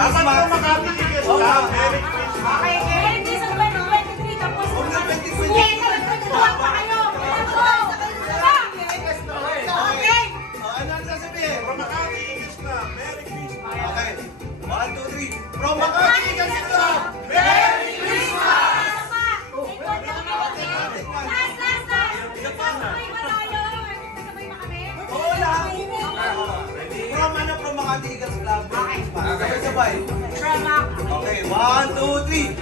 Dapat Christmas. mo Makati Eagles Club. Merry Christmas. Okay, Merry Christmas 2023. Tapos, Huwag na 2023. sige, nagtatuwag pa kayo. Okay. Ano ang sasabihin? From Makati Eagles Club. Merry Christmas. Okay. 1, 2, 3. From Makati Eagles Club. Merry Christmas! Oo lang. From ano? From Makati Eagles Club. Sabay-sabay. Okay, 1, 2, 3.